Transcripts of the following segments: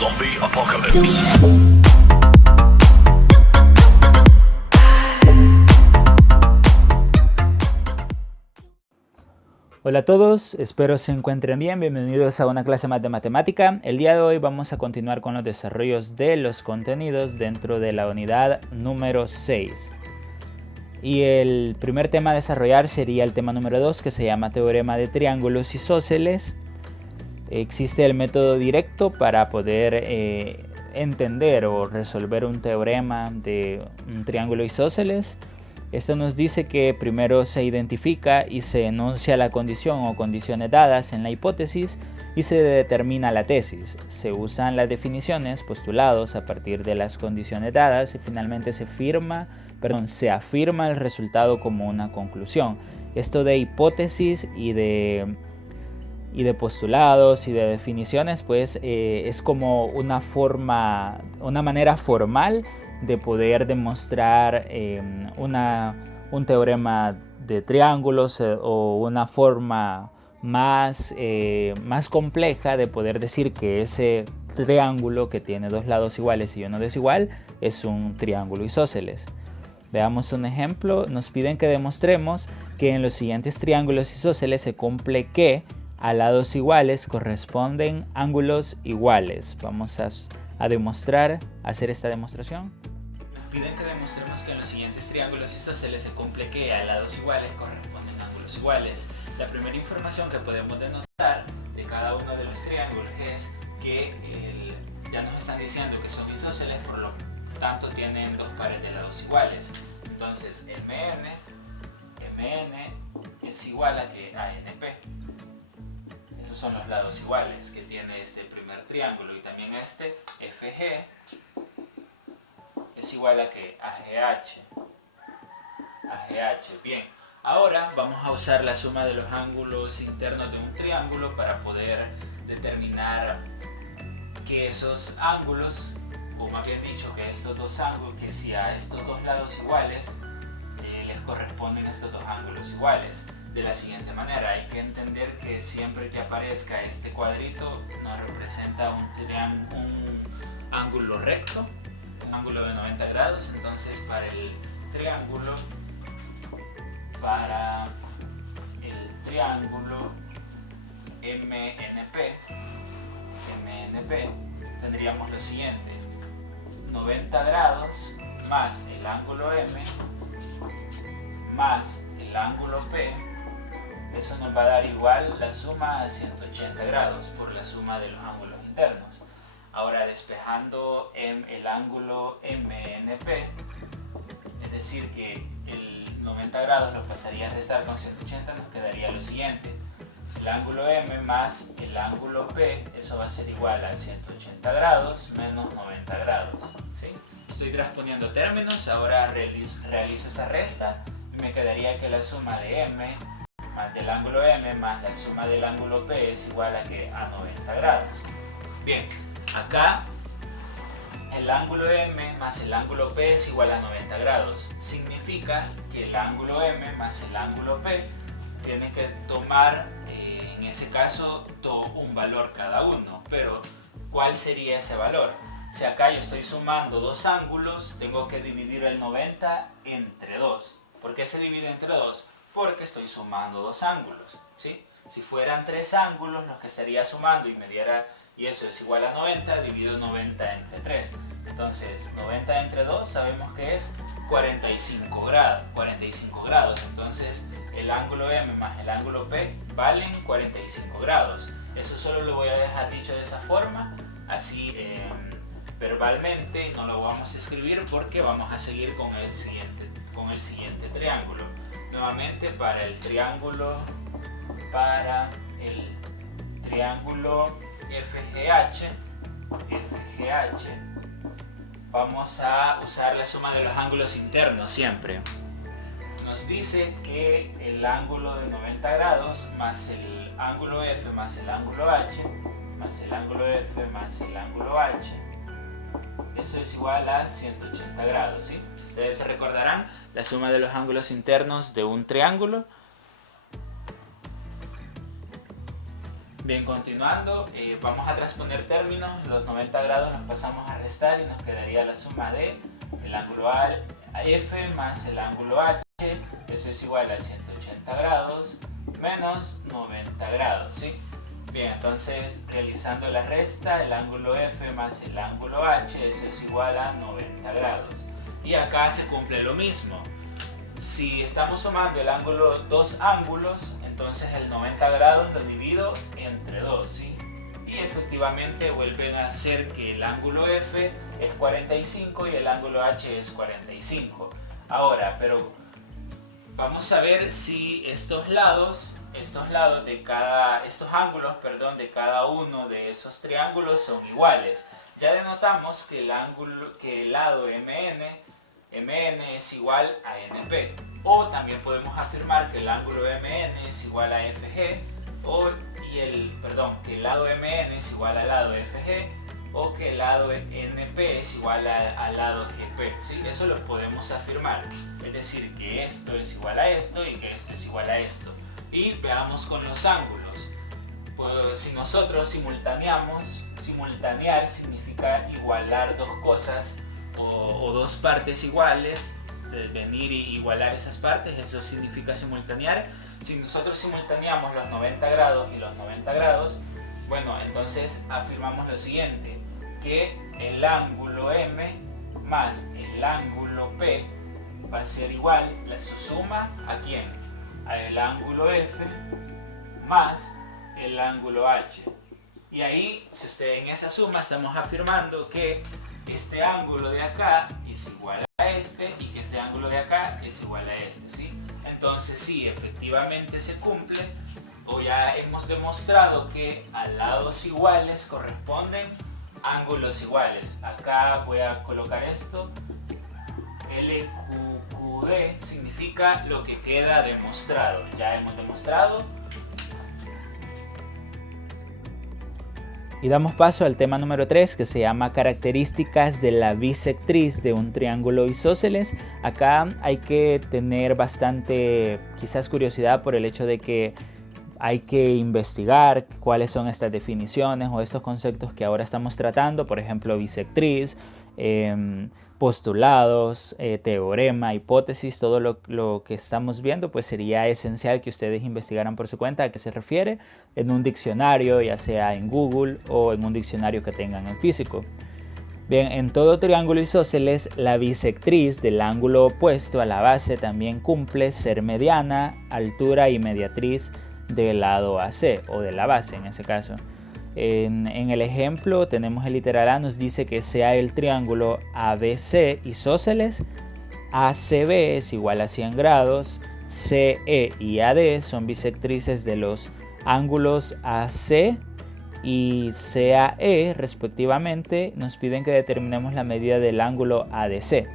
Zombie Apocalypse. Hola a todos, espero se encuentren bien, bienvenidos a una clase más de matemática. El día de hoy vamos a continuar con los desarrollos de los contenidos dentro de la unidad número 6. Y el primer tema a desarrollar sería el tema número 2, que se llama teorema de triángulos isósceles. Existe el método directo para poder entender o resolver un teorema de un triángulo isósceles. Esto nos dice que primero se identifica y se enuncia la condición o condiciones dadas en la hipótesis y se determina la tesis. Se usan las definiciones, postulados a partir de las condiciones dadas y finalmente se afirma el resultado como una conclusión. Esto de hipótesis y de postulados y de definiciones, pues es como una manera formal de poder demostrar un teorema de triángulos o una forma más compleja de poder decir que ese triángulo que tiene dos lados iguales y uno desigual es un triángulo isósceles. Veamos un ejemplo. Nos piden que demostremos que en los siguientes triángulos isósceles se cumple que a lados iguales corresponden ángulos iguales. Vamos a hacer esta demostración. Nos piden que demostremos que en los siguientes triángulos isósceles se cumple que a lados iguales corresponden ángulos iguales. La primera información que podemos denotar de cada uno de los triángulos es que ya nos están diciendo que son isósceles, por lo tanto tienen dos pares de lados iguales. Entonces MN es igual a que ANP. Estos son los lados iguales que tiene este primer triángulo, y también este FG es igual a que AGH. Bien, ahora vamos a usar la suma de los ángulos internos de un triángulo para poder determinar que esos ángulos, o más bien dicho, que estos dos ángulos, que si a estos dos lados iguales les corresponden estos dos ángulos iguales. De la siguiente manera, hay que entender que siempre que aparezca este cuadrito nos representa un ángulo recto, un ángulo de 90 grados. Entonces para el triángulo MNP tendríamos lo siguiente: 90 grados más el ángulo M más el ángulo P. Eso nos va a dar igual la suma a 180 grados por la suma de los ángulos internos. Ahora, despejando el ángulo MNP, es decir que el 90 grados lo pasaría a restar con 180, nos quedaría lo siguiente: el ángulo M más el ángulo P, eso va a ser igual a 180 grados menos 90 grados. ¿Sí? Estoy transponiendo términos, ahora realizo esa resta y me quedaría que la suma de M más del ángulo M más la suma del ángulo P es igual a 90 grados. Bien, acá el ángulo M más el ángulo P es igual a 90 grados. Significa que el ángulo M más el ángulo P tiene que tomar, en ese caso, un valor cada uno. Pero, ¿cuál sería ese valor? Si acá yo estoy sumando dos ángulos, tengo que dividir el 90 entre 2. ¿Por qué se divide entre 2? Porque estoy sumando dos ángulos, ¿sí? Si fueran tres ángulos los que estaría sumando y eso es igual a 90, divido 90 entre 3. Entonces 90 entre 2 sabemos que es 45 grados. Entonces el ángulo M más el ángulo P valen 45 grados. Eso solo lo voy a dejar dicho de esa forma, así verbalmente no lo vamos a escribir porque vamos a seguir con el siguiente triángulo. Nuevamente para el triángulo FGH vamos a usar la suma de los ángulos internos siempre. Nos dice que el ángulo de 90 grados más el ángulo F más el ángulo H más el ángulo F más el ángulo H, eso es igual a 180 grados, ¿sí? Ustedes se recordarán la suma de los ángulos internos de un triángulo. Bien, continuando, vamos a transponer términos. Los 90 grados los pasamos a restar y nos quedaría la suma de el ángulo F más el ángulo H, eso es igual a 180 grados menos 90 grados, ¿sí? Bien, entonces realizando la resta, el ángulo F más el ángulo H, eso es igual a 90 grados. Y acá se cumple lo mismo. Si estamos sumando el ángulo, dos ángulos, entonces el 90 grados lo divido entre 2, ¿sí? Y efectivamente vuelven a ser que el ángulo F es 45 y el ángulo H es 45. Ahora, pero vamos a ver si estos ángulos de cada uno de esos triángulos son iguales. Ya denotamos que el lado MN es igual a NP. O también podemos afirmar que el ángulo MN es igual a FG, que el lado MN es igual al lado FG, o que el lado NP es igual al lado GP, ¿sí? Eso lo podemos afirmar, es decir, que esto es igual a esto y que esto es igual a esto. Y veamos con los ángulos. Pues si nosotros simultanear significa igualar dos cosas o dos partes iguales, venir y igualar esas partes, eso significa simultanear. Si nosotros simultaneamos los 90 grados y los 90 grados, bueno, entonces afirmamos lo siguiente, que el ángulo M más el ángulo P va a ser igual, su suma, ¿a quién? El ángulo F más el ángulo H. Y ahí, si usted en esa suma estamos afirmando que este ángulo de acá es igual a este y que este ángulo de acá es igual a este, ¿sí? Entonces sí, efectivamente se cumple, o ya hemos demostrado que a lados iguales corresponden ángulos iguales. Acá voy a colocar esto, LQQD significa lo que queda demostrado. Ya hemos demostrado. Y damos paso al tema número 3, que se llama características de la bisectriz de un triángulo isósceles. Acá hay que tener bastante, quizás, curiosidad por el hecho de que hay que investigar cuáles son estas definiciones o estos conceptos que ahora estamos tratando, por ejemplo, bisectriz, postulados, teorema, hipótesis, todo lo que estamos viendo, pues sería esencial que ustedes investigaran por su cuenta a qué se refiere en un diccionario, ya sea en Google o en un diccionario que tengan en físico. Bien, en todo triángulo isósceles, la bisectriz del ángulo opuesto a la base también cumple ser mediana, altura y mediatriz del lado AC, o de la base en ese caso. En el ejemplo tenemos el literal A, nos dice que sea el triángulo ABC isósceles, ACB es igual a 100 grados, CE y AD son bisectrices de los ángulos AC y CAE respectivamente. Nos piden que determinemos la medida del ángulo ADC.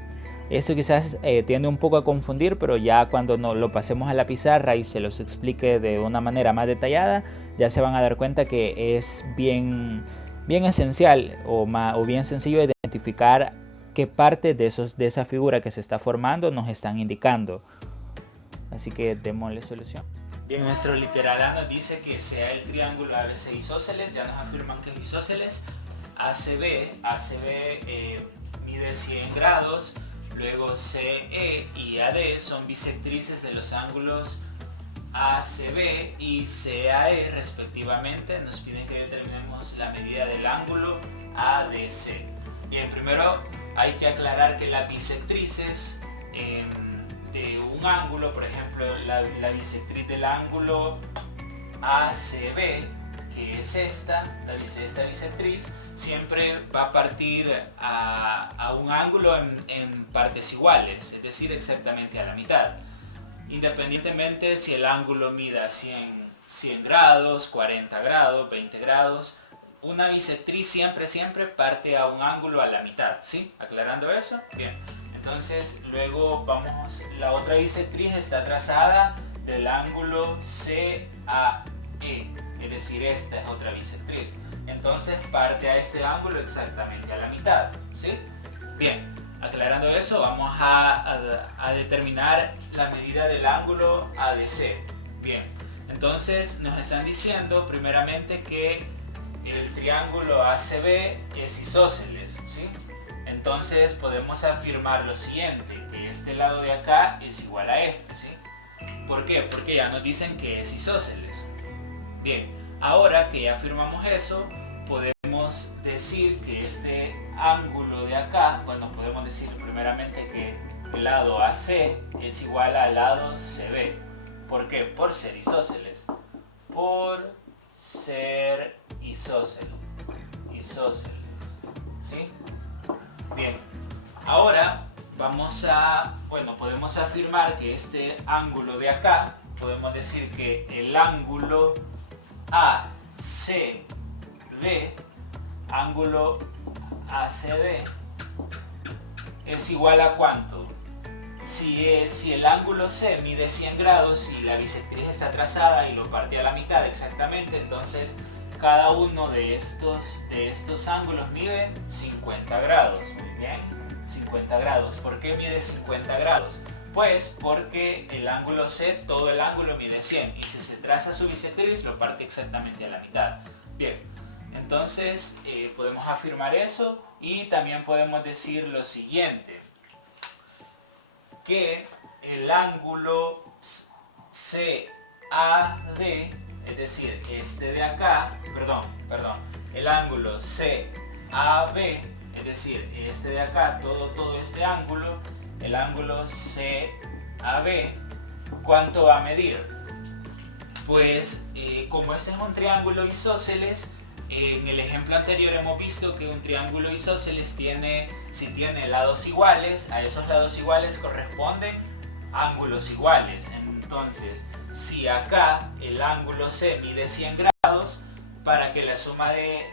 Esto quizás tiende un poco a confundir, pero ya cuando lo pasemos a la pizarra y se los explique de una manera más detallada, ya se van a dar cuenta que es bien esencial o bien sencillo identificar qué parte de esa figura que se está formando nos están indicando. Así que démosle solución. Bien, nuestro literal A nos dice que sea el triángulo ABC isósceles, ya nos afirman que es isósceles. ACB mide 100 grados, luego CE y AD son bisectrices de los ángulos ACB y CAE respectivamente. Nos piden que determinemos la medida del ángulo ADC. Bien, primero hay que aclarar que las bisectrices de un ángulo, por ejemplo la bisectriz del ángulo ACB, que es esta bisectriz, siempre va a partir a un ángulo en partes iguales, es decir, exactamente a la mitad. Independientemente si el ángulo mida 100 grados, 40 grados, 20 grados, una bisectriz siempre parte a un ángulo a la mitad, ¿sí? Aclarando eso, bien. Entonces luego la otra bisectriz está trazada del ángulo CAE, es decir, esta es otra bisectriz. Entonces parte a este ángulo exactamente a la mitad, ¿sí? Bien, aclarando eso, vamos a determinar la medida del ángulo ADC. Bien, Entonces nos están diciendo primeramente que el triángulo ACB es isósceles, ¿sí? Entonces podemos afirmar lo siguiente, que este lado de acá es igual a este, ¿sí? ¿Por qué? Porque ya nos dicen que es isósceles. Bien, ahora que ya afirmamos eso, podemos decir que este ángulo de acá, bueno, podemos decir primeramente que el lado AC es igual al lado CB. ¿Por qué? Por ser isósceles. Por ser isósceles. Isósceles. ¿Sí? Bien. Ahora podemos afirmar que este ángulo de acá, podemos decir que el ángulo ACD, ángulo ACD, es igual a ¿cuánto? Si el ángulo C mide 100 grados y la bisectriz está trazada y lo parte a la mitad exactamente, entonces cada uno de estos ángulos mide 50 grados. Muy bien, 50 grados. ¿Por qué mide 50 grados? Pues porque el ángulo C, todo el ángulo mide 100 y si se traza su bisectriz lo parte exactamente a la mitad. Bien, entonces podemos afirmar eso y también podemos decir lo siguiente, que el ángulo CAD, es decir, este de acá, el ángulo CAB, es decir, este de acá, todo este ángulo, el ángulo CAB, ¿cuánto va a medir? Pues como este es un triángulo isósceles, en el ejemplo anterior hemos visto que un triángulo isósceles si tiene lados iguales, a esos lados iguales corresponden ángulos iguales. Entonces, si acá el ángulo C mide 100 grados, para que la suma de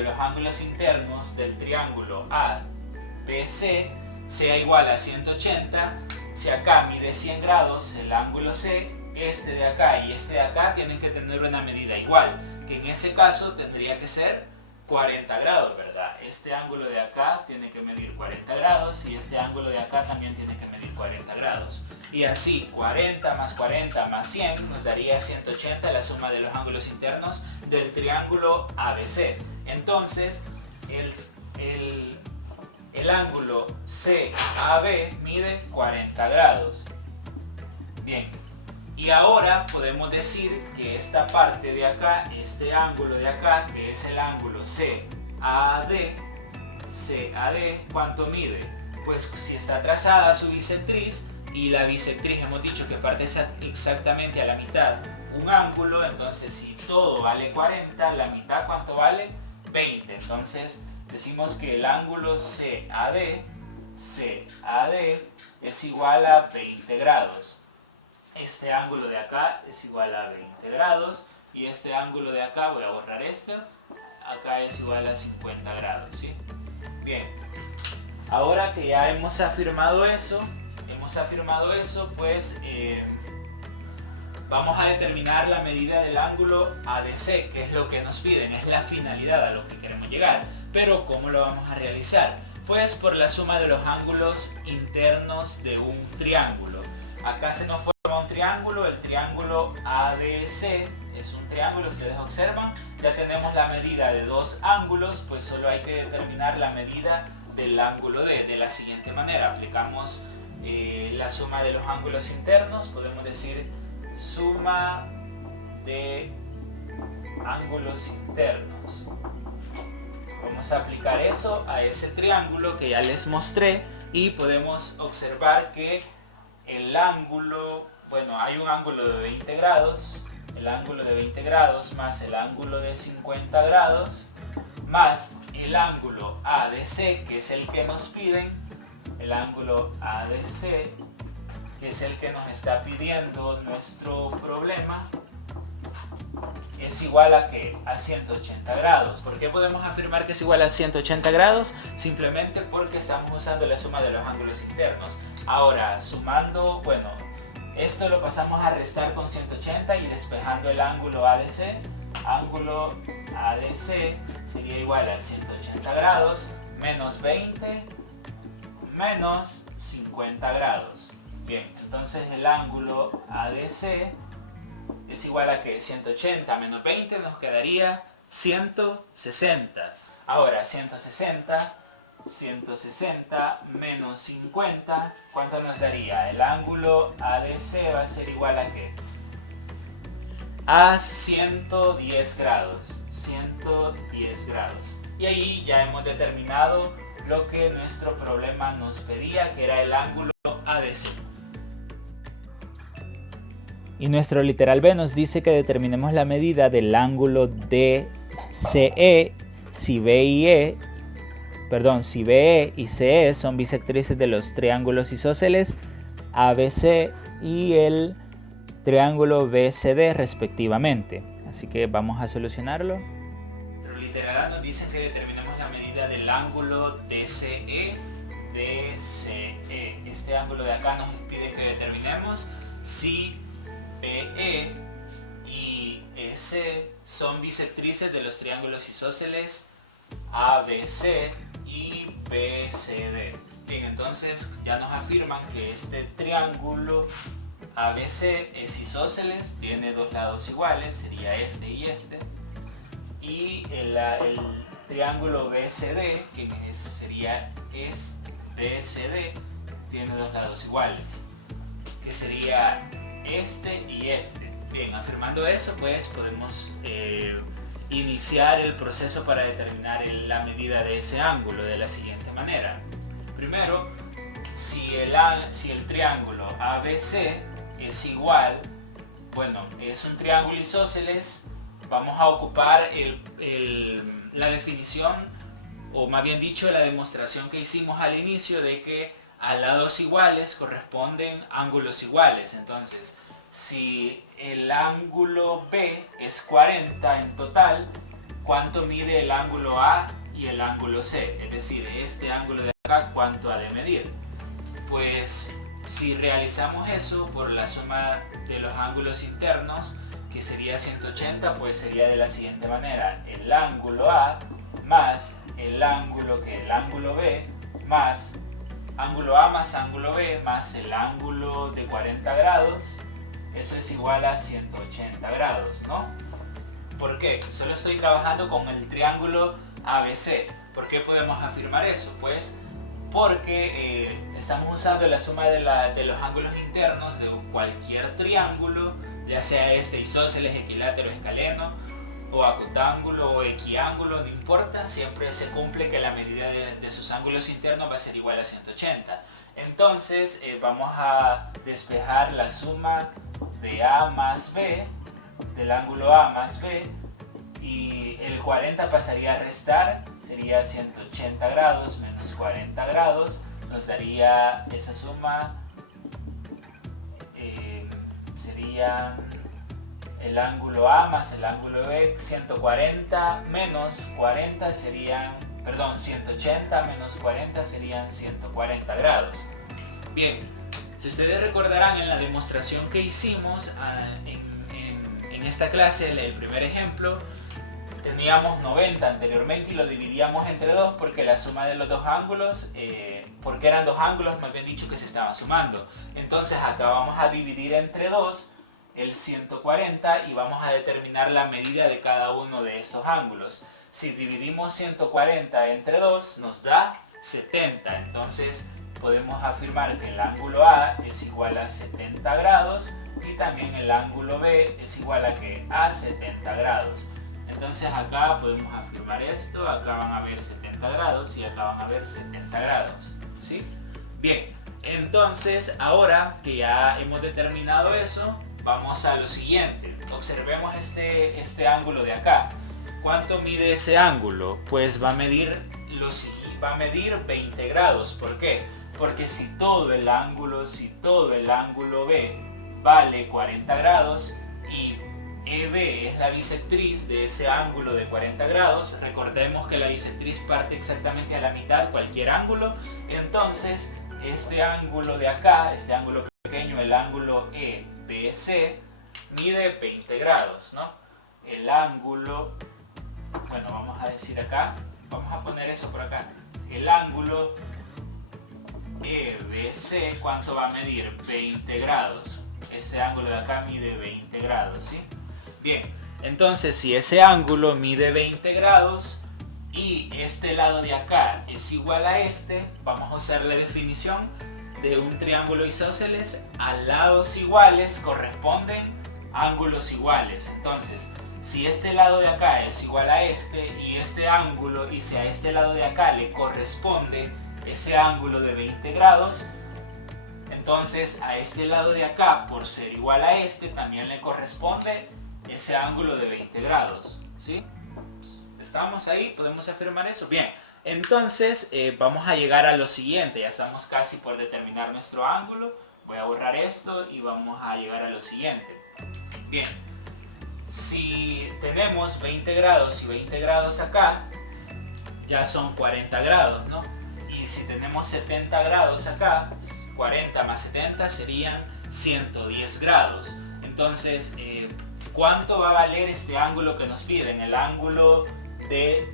los ángulos internos del triángulo ABC sea igual a 180, si acá mide 100 grados el ángulo C, este de acá y este de acá tienen que tener una medida igual, que en ese caso tendría que ser 40 grados, ¿verdad? Este ángulo de acá tiene que medir 40 grados y este ángulo de acá también tiene que medir 40 grados. Y así, 40 más 100 nos daría 180, la suma de los ángulos internos del triángulo ABC. Entonces, el ángulo CAB mide 40 grados. Bien. Y ahora podemos decir que esta parte de acá, este ángulo de acá, que es el ángulo CAD, ¿cuánto mide? Pues si está trazada su bisectriz y la bisectriz hemos dicho que parte exactamente a la mitad un ángulo, entonces si todo vale 40, la mitad ¿cuánto vale? 20. Entonces decimos que el ángulo CAD es igual a 20 grados. Este ángulo de acá es igual a 20 grados y este ángulo de acá, voy a borrar este, acá es igual a 50 grados, ¿sí? Bien, ahora que ya hemos afirmado eso, pues vamos a determinar la medida del ángulo ADC, que es lo que nos piden, es la finalidad a lo que queremos llegar. Pero ¿cómo lo vamos a realizar? Pues por la suma de los ángulos internos de un triángulo. Acá se nos forma un triángulo, el triángulo ADC es un triángulo, ustedes observan, ya tenemos la medida de dos ángulos, pues solo hay que determinar la medida del ángulo D de la siguiente manera. Aplicamos la suma de los ángulos internos, podemos decir suma de ángulos internos. Vamos a aplicar eso a ese triángulo que ya les mostré y podemos observar que el ángulo, bueno, hay un ángulo de 20 grados, el ángulo de 20 grados más el ángulo de 50 grados más el ángulo ADC, que es el que nos piden, el ángulo ADC, que es el que nos está pidiendo nuestro problema, es igual a ¿qué? A 180 grados. ¿Por qué podemos afirmar que es igual a 180 grados? Simplemente porque estamos usando la suma de los ángulos internos. Ahora, sumando, bueno, esto lo pasamos a restar con 180 y despejando el ángulo ADC sería igual a 180 grados menos 20 menos 50 grados. Bien, entonces el ángulo ADC es igual a que 180 menos 20 nos quedaría 160. Ahora 160 menos 50, ¿cuánto nos daría? El ángulo ADC va a ser igual a ¿qué? A 110 grados. 110 grados. Y ahí ya hemos determinado lo que nuestro problema nos pedía, que era el ángulo ADC. Y nuestro literal B nos dice que determinemos la medida del ángulo DCE si BE y CE son bisectrices de los triángulos isósceles ABC y el triángulo BCD respectivamente. Así que vamos a solucionarlo. Nuestro literal A nos dice que determinemos la medida del ángulo DCE. Este ángulo de acá nos pide que determinemos si BE y EC son bisectrices de los triángulos isósceles ABC y BCD. Bien, entonces ya nos afirman que este triángulo ABC es isósceles, tiene dos lados iguales, sería este y este. Y el triángulo BCD, que sería BCD, tiene dos lados iguales, que sería este y este. Bien, afirmando eso, pues podemos iniciar el proceso para determinar la medida de ese ángulo de la siguiente manera. Primero, si el triángulo ABC es igual, bueno, es un triángulo isósceles, vamos a ocupar la definición, o más bien dicho, la demostración que hicimos al inicio de que a lados iguales corresponden ángulos iguales. Entonces, si el ángulo B es 40 en total, ¿cuánto mide el ángulo A y el ángulo C? Es decir, este ángulo de acá, ¿cuánto ha de medir? Pues si realizamos eso por la suma de los ángulos internos, que sería 180, pues sería de la siguiente manera: el ángulo A más el ángulo B más ángulo A más ángulo B más el ángulo de 40 grados, eso es igual a 180 grados, ¿no? ¿Por qué? Solo estoy trabajando con el triángulo ABC. ¿Por qué podemos afirmar eso? Pues porque estamos usando la suma de los ángulos internos de cualquier triángulo, ya sea este isósceles, equilátero, escaleno, o acotángulo o equiángulo, no importa, siempre se cumple que la medida de sus ángulos internos va a ser igual a 180. Entonces vamos a despejar la suma de A más B, del ángulo A más B, y el 40 pasaría a restar, sería 180 grados menos 40 grados, nos daría esa suma, sería el ángulo A más el ángulo B, 140 menos 40 serían, perdón, 180 menos 40 serían 140 grados. Bien, si ustedes recordarán en la demostración que hicimos en esta clase, el primer ejemplo, teníamos 90 anteriormente y lo dividíamos entre 2 porque la suma de los dos ángulos, porque eran dos ángulos, más bien dicho, que se estaban sumando. Entonces acá vamos a dividir entre 2 el 140 y vamos a determinar la medida de cada uno de estos ángulos. Si dividimos 140 entre 2 nos da 70, entonces podemos afirmar que el ángulo A es igual a 70 grados y también el ángulo B es igual a que a 70 grados. Entonces acá podemos afirmar esto, acá van a ver 70 grados y acá van a ver 70 grados, ¿sí? Bien, entonces ahora que ya hemos determinado eso, vamos a lo siguiente. Observemos este ángulo de acá. ¿Cuánto mide ese ángulo? Pues va a medir 20 grados. ¿Por qué? Porque si todo el ángulo B vale 40 grados y EB es la bisectriz de ese ángulo de 40 grados, recordemos que la bisectriz parte exactamente a la mitad, cualquier ángulo, entonces este ángulo de acá, este ángulo pequeño, el ángulo EBC, mide 20 grados, ¿no? El ángulo, bueno, vamos a decir acá, vamos a poner eso por acá, el ángulo EBC, ¿cuánto va a medir? 20 grados. Este ángulo de acá mide 20 grados, ¿sí? Bien, entonces si ese ángulo mide 20 grados y este lado de acá es igual a este, vamos a usar la definición de un triángulo isósceles. A lados iguales corresponden ángulos iguales. Entonces, si este lado de acá es igual a este y este ángulo, y si a este lado de acá le corresponde ese ángulo de 20 grados, entonces a este lado de acá, por ser igual a este, también le corresponde ese ángulo de 20 grados, ¿sí? ¿Estamos ahí? ¿Podemos afirmar eso? Bien, entonces vamos a llegar a lo siguiente. Ya estamos casi por determinar nuestro ángulo. Voy a borrar esto y vamos a llegar a lo siguiente. Bien, si tenemos 20 grados y 20 grados acá, ya son 40 grados, ¿no? Y si tenemos 70 grados acá, 40 más 70 serían 110 grados. Entonces, ¿cuánto va a valer este ángulo que nos piden? El ángulo de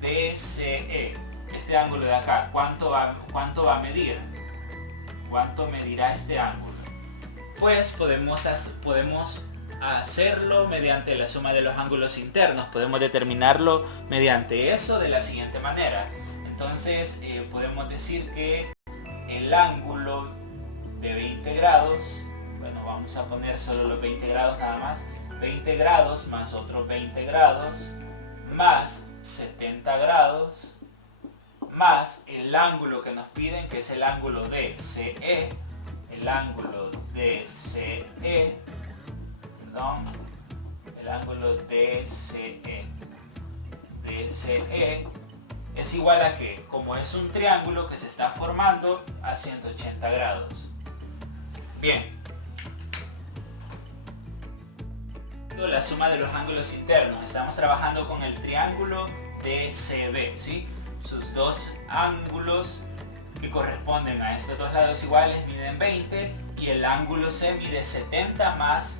DCE. Este ángulo de acá, ¿cuánto va a medir? ¿Cuánto medirá este ángulo? Pues podemos hacerlo mediante la suma de los ángulos internos. Podemos determinarlo mediante eso de la siguiente manera. Entonces podemos decir que el ángulo de 20 grados, bueno, vamos a poner solo los 20 grados nada más, 20 grados más otros 20 grados más 70 grados más el ángulo que nos piden, que es el ángulo DCE, el ángulo DCE, perdón, el ángulo DCE es igual a que, como es un triángulo que se está formando, a 180 grados. Bien. La suma de los ángulos internos. Estamos trabajando con el triángulo DCB, ¿sí? Sus dos ángulos que corresponden a estos dos lados iguales miden 20 y el ángulo C mide 70 más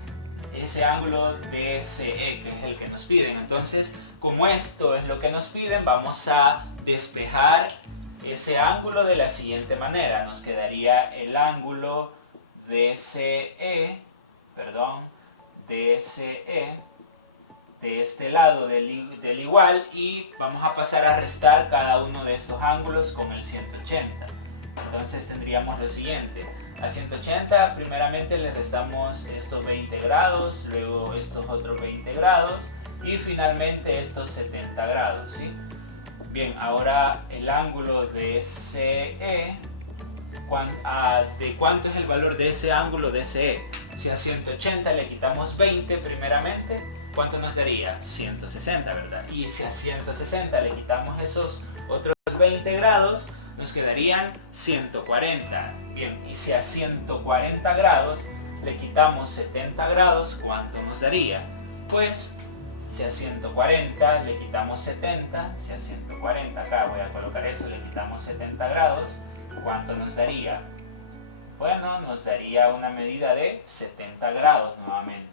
ese ángulo DCE, que es el que nos piden. Entonces, como esto es lo que nos piden, vamos a despejar ese ángulo de la siguiente manera. Nos quedaría el ángulo DCE de este lado del igual, y vamos a pasar a restar cada uno de estos ángulos con el 180. Entonces tendríamos lo siguiente: a 180 primeramente le restamos estos 20 grados, luego estos otros 20 grados y finalmente estos 70 grados, ¿sí? Bien, ahora el ángulo de CE, ¿de cuánto es el valor de ese ángulo de CE? Si a 180 le quitamos 20 primeramente, ¿cuánto nos daría? 160, ¿verdad? Y si a 160 le quitamos esos otros 20 grados, nos quedarían 140. Bien, y si a 140 grados le quitamos 70 grados, ¿cuánto nos daría? Pues, si a 140 le quitamos 70, si a 140, acá voy a colocar eso, le quitamos 70 grados, ¿cuánto nos daría? Bueno, nos daría una medida de 70 grados nuevamente.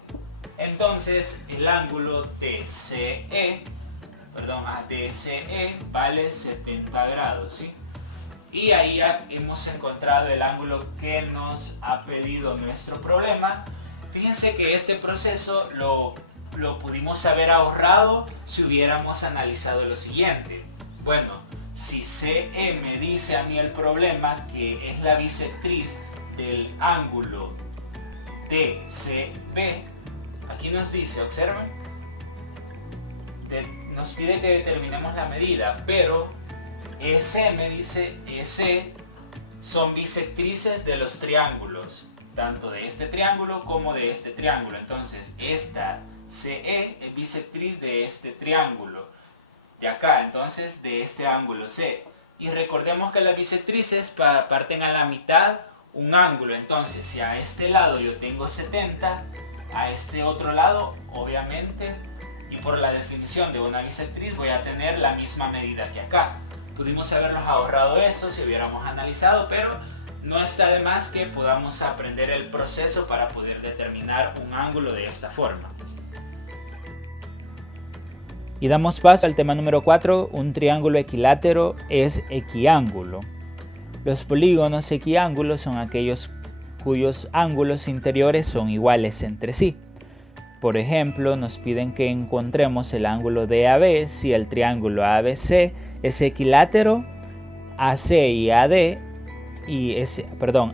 Entonces, el ángulo DCE vale 70 grados, ¿sí? Y ahí ya hemos encontrado el ángulo que nos ha pedido nuestro problema. Fíjense que este proceso lo pudimos haber ahorrado si hubiéramos analizado lo siguiente. Bueno, si CE me dice a mí el problema que es la bisectriz del ángulo DCB, aquí nos dice, observen, nos pide que determinemos la medida, pero EC me dice, EC son bisectrices de los triángulos, tanto de este triángulo como de este triángulo. Entonces esta CE es bisectriz de este triángulo de acá, entonces de este ángulo C. Y recordemos que las bisectrices parten a la mitad un ángulo. Entonces si a este lado yo tengo 70, a este otro lado obviamente, y por la definición de una bisectriz, voy a tener la misma medida que acá. Pudimos habernos ahorrado eso si hubiéramos analizado, pero no está de más que podamos aprender el proceso para poder determinar un ángulo de esta forma. Y damos paso al tema número 4, un triángulo equilátero es equiángulo. Los polígonos equiángulos son aquellos cuyos ángulos interiores son iguales entre sí. Por ejemplo, nos piden que encontremos el ángulo DAB si el triángulo ABC es equilátero, AC y AD,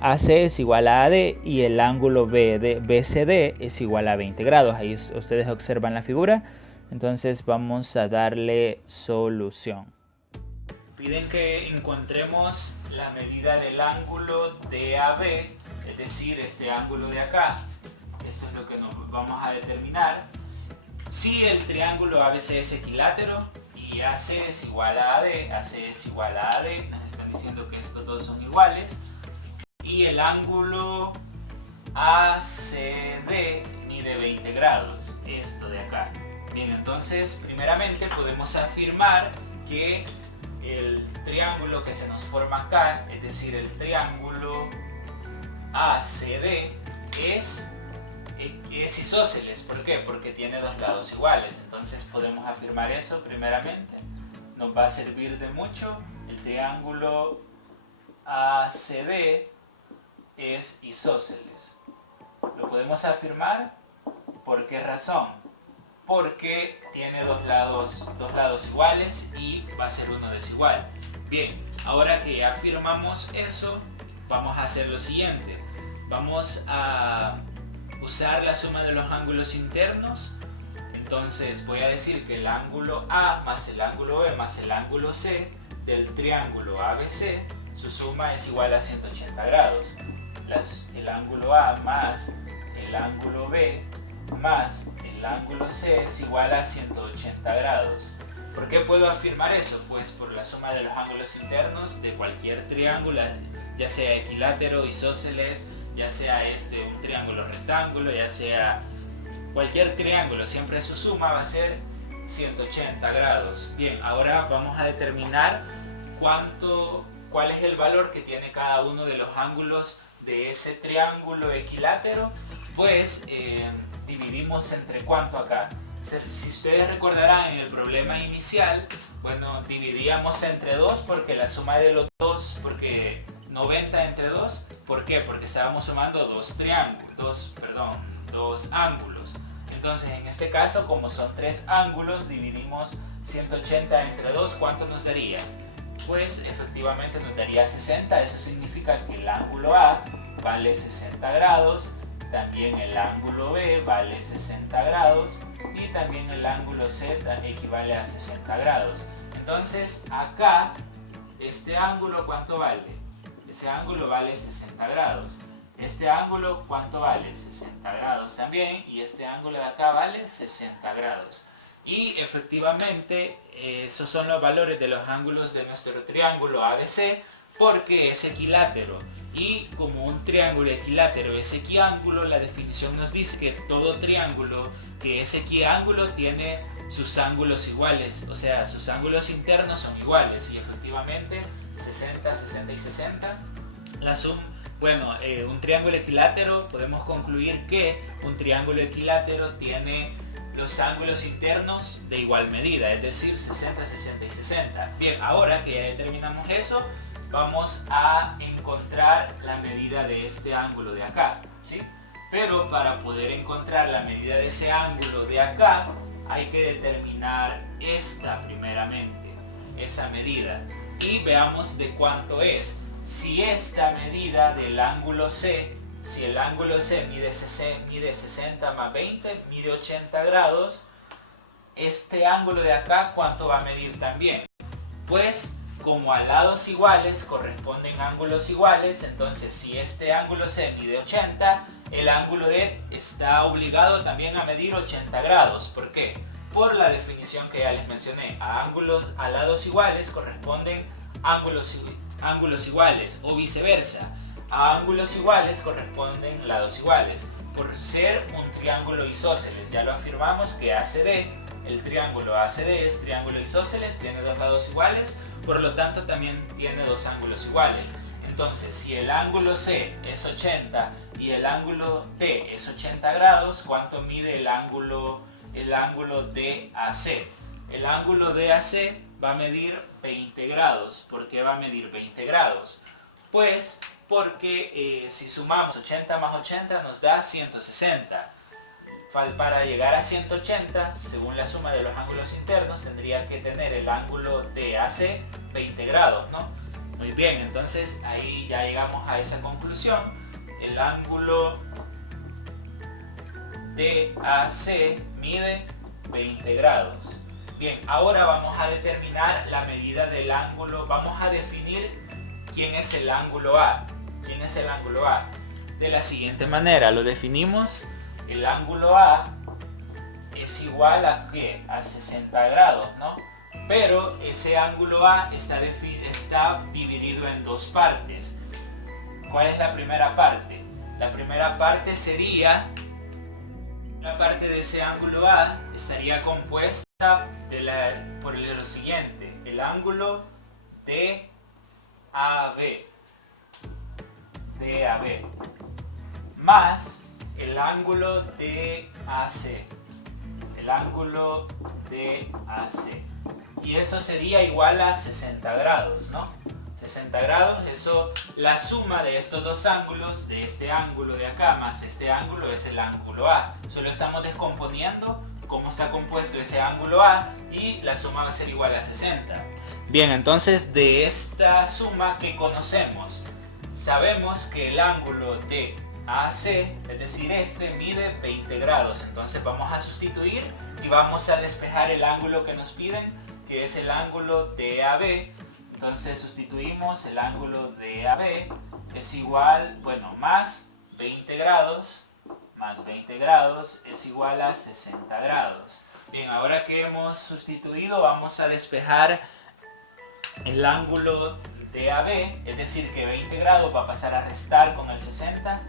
AC es igual a AD y el ángulo BCD es igual a 20 grados. Ahí ustedes observan la figura. Entonces vamos a darle solución. Piden que encontremos la medida del ángulo DAB, es decir, este ángulo de acá. Esto es lo que nos vamos a determinar. Si el triángulo ABC es equilátero y AC es igual a AD, AC es igual a AD, nos están diciendo que estos dos son iguales. Y el ángulo ACD mide 20 grados, esto de acá. Bien, entonces primeramente podemos afirmar que el triángulo que se nos forma acá, es decir, el triángulo ACD es isósceles. ¿Por qué? Porque tiene dos lados iguales. Entonces podemos afirmar eso primeramente. Nos va a servir de mucho. El triángulo ACD es isósceles. Lo podemos afirmar. ¿Por qué razón? Porque tiene dos lados iguales y va a ser uno desigual. Bien, ahora que ya afirmamos eso, vamos a hacer lo siguiente. Vamos a usar la suma de los ángulos internos. Entonces voy a decir que el ángulo A más el ángulo B más el ángulo C del triángulo ABC, su suma es igual a 180 grados. El ángulo A más el ángulo B más el ángulo C es igual a 180 grados. ¿Por qué puedo afirmar eso? Pues por la suma de los ángulos internos de cualquier triángulo, ya sea equilátero, isósceles, ya sea un triángulo rectángulo, ya sea cualquier triángulo, siempre su suma va a ser 180 grados. Bien, ahora vamos a determinar cuál es el valor que tiene cada uno de los ángulos de ese triángulo equilátero. Pues dividimos entre cuánto acá. Si ustedes recordarán en el problema inicial, bueno, dividíamos entre 2 porque la suma de los dos, porque 90 entre 2, ¿por qué? Porque estábamos sumando dos ángulos. Entonces en este caso, como son 3 ángulos, dividimos 180 entre 2, ¿cuánto nos daría? Pues efectivamente nos daría 60, eso significa que el ángulo A vale 60 grados, también el ángulo B vale 60 grados y también el ángulo Z equivale a 60 grados. Entonces acá, este ángulo ¿cuánto vale? Ese ángulo vale 60 grados. Este ángulo ¿cuánto vale? 60 grados también, y este ángulo de acá vale 60 grados. Y efectivamente esos son los valores de los ángulos de nuestro triángulo ABC, porque es equilátero. Y como un triángulo equilátero es equiángulo, la definición nos dice que todo triángulo que es equiángulo tiene sus ángulos iguales, o sea, sus ángulos internos son iguales. Y efectivamente 60, 60 y 60 la suma. Bueno, un triángulo equilátero, podemos concluir que un triángulo equilátero tiene los ángulos internos de igual medida, es decir, 60, 60 y 60. Bien, ahora que ya determinamos eso, vamos a encontrar la medida de este ángulo de acá, ¿sí? Pero para poder encontrar la medida de ese ángulo de acá, hay que determinar esta primeramente, esa medida. Y veamos de cuánto es. Si esta medida del ángulo C, si el ángulo C mide 60 más 20, mide 80 grados, este ángulo de acá, ¿cuánto va a medir también? Pues como a lados iguales corresponden ángulos iguales, entonces si este ángulo C mide 80, el ángulo D está obligado también a medir 80 grados. ¿Por qué? Por la definición que ya les mencioné. A lados iguales corresponden ángulos iguales, o viceversa. A ángulos iguales corresponden lados iguales. Por ser un triángulo isósceles, ya lo afirmamos que ACD, el triángulo ACD es triángulo isósceles, tiene dos lados iguales, por lo tanto también tiene dos ángulos iguales. Entonces, si el ángulo C es 80 y el ángulo D es 80 grados, ¿cuánto mide el ángulo DAC? El ángulo DAC va a medir 20 grados. ¿Por qué va a medir 20 grados? Pues porque si sumamos 80 más 80 nos da 160. Para llegar a 180, según la suma de los ángulos internos, tendría que tener el ángulo DAC 20 grados, ¿no? Muy bien, entonces ahí ya llegamos a esa conclusión. El ángulo DAC mide 20 grados. Bien, ahora vamos a determinar la medida del ángulo. Vamos a definir quién es el ángulo A. ¿Quién es el ángulo A? De la siguiente manera, lo definimos. El ángulo A es igual a ¿qué? A 60 grados, ¿no? Pero ese ángulo A está dividido en dos partes. ¿Cuál es la primera parte? La primera parte sería, la parte de ese ángulo A estaría compuesta por lo siguiente: el ángulo DAB más el ángulo DAC, el ángulo DAC, y eso sería igual a 60 grados, ¿no? 60 grados, eso, la suma de estos dos ángulos, de este ángulo de acá más este ángulo, es el ángulo A. Solo estamos descomponiendo cómo está compuesto ese ángulo A y la suma va a ser igual a 60. Bien, entonces de esta suma que conocemos, sabemos que el ángulo DAC, es decir, este mide 20 grados. Entonces vamos a sustituir y vamos a despejar el ángulo que nos piden, que es el ángulo DAB. Entonces sustituimos el ángulo DAB, es igual, bueno, más 20 grados es igual a 60 grados. Bien, ahora que hemos sustituido, vamos a despejar el ángulo DAB, es decir que 20 grados va a pasar a restar con el 60.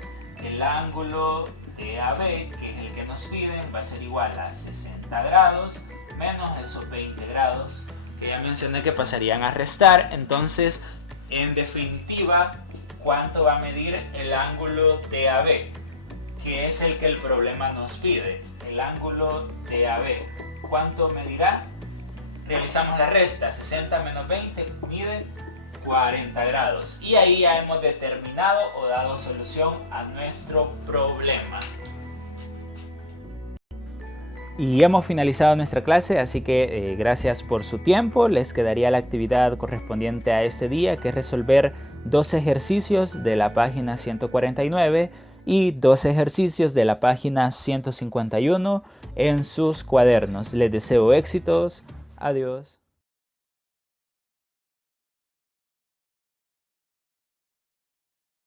El ángulo DAB, que es el que nos piden, va a ser igual a 60 grados menos esos 20 grados que ya mencioné que pasarían a restar. Entonces, en definitiva, ¿cuánto va a medir el ángulo DAB? Que es el que el problema nos pide. El ángulo DAB, ¿cuánto medirá? Realizamos la resta. 60 menos 20 mide 40 grados. Y ahí ya hemos determinado o dado solución a nuestro problema. Y hemos finalizado nuestra clase, así que gracias por su tiempo. Les quedaría la actividad correspondiente a este día, que es resolver 2 ejercicios de la página 149 y 2 ejercicios de la página 151 en sus cuadernos. Les deseo éxitos. Adiós.